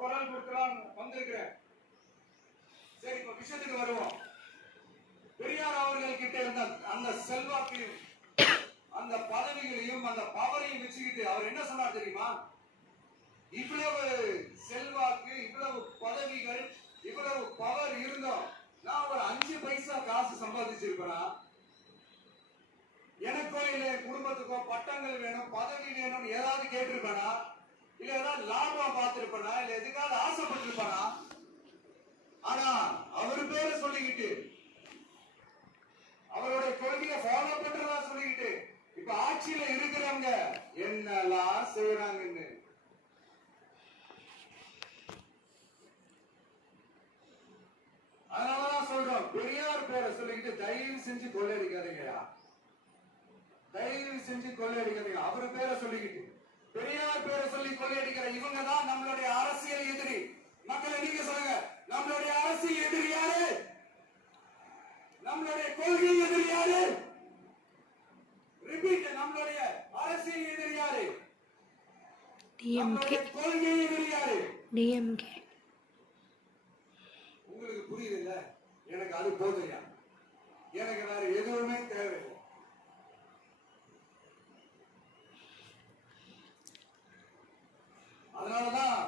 குரல் கொடுக்கலாம் வந்திருக்கிறேன். சரி, இப்ப விஷயத்துக்கு வருவோம். பெரியார் அவர்கள் கிட்ட இருந்த அந்த செல்வாக்கையும் அந்த பதவிகளையும் அந்த பவரையும் வச்சுக்கிட்டு அவர் என்ன சொன்னார் தெரியுமா? இவ்வளவு செல்வாக்கு, இவ்வளவு பதவிகள், இவ்வளவு பவர் இருந்தோம், நான் ஒரு 5 பைசா காசு சம்பாதிச்சிருப்பேனா? எனக்கோ இல்ல குடும்பத்துக்கோ பட்டங்கள் வேணும், பதவி வேணும் ஏதாவது கேட்டிருப்பேனா? இல்ல ஏதாவது லாபம் பார்த்திருப்பேனா? இல்ல எதுக்காவது ஆசைப்பட்டிருப்பானா? ஆனா அவரு பேரை சொல்லிக்கிட்டு, அவருடைய கொள்கையை ஃபாலோ பண்றதா சொல்லிக்கிட்டு இப்ப ஆட்சியில இருக்கிறவங்க என்னெல்லாம் செய்யறாங்கன்னு. அதனாலதான் சொல்றோம், பெரியார் பேரை சொல்லிக்கிட்டு தயவு செஞ்சு கொள்ளையடிக்காதீங்கயா, தயவு செஞ்சு கொள்ளையடிக்காதீங்க. அவரு பேரை சொல்லிக்கிட்டு பெரியார் பேரை சொல்லி கொள்ளையடிக்கிற இவங்க தான் நம்மளுடைய அரசியல் எதிரி. மக்களை நீங்க சொல்லுங்க, நம்மளுடைய அரசியல் எதிரி யாரு? நம்மளுடைய கொள்கை எதிரி யாரு? ரிப்பீட், நம்மளுடைய அரசியல் எதிரி யாரு? டிஎம்கே. கொள்கை எதிரி யாரு? டிஎம்கே. உங்களுக்கு புரியுது இல்ல? எனக்கு அது போதும், எனக்கு வேற எதுவுமே தேவையில்லை. அதனாலதான்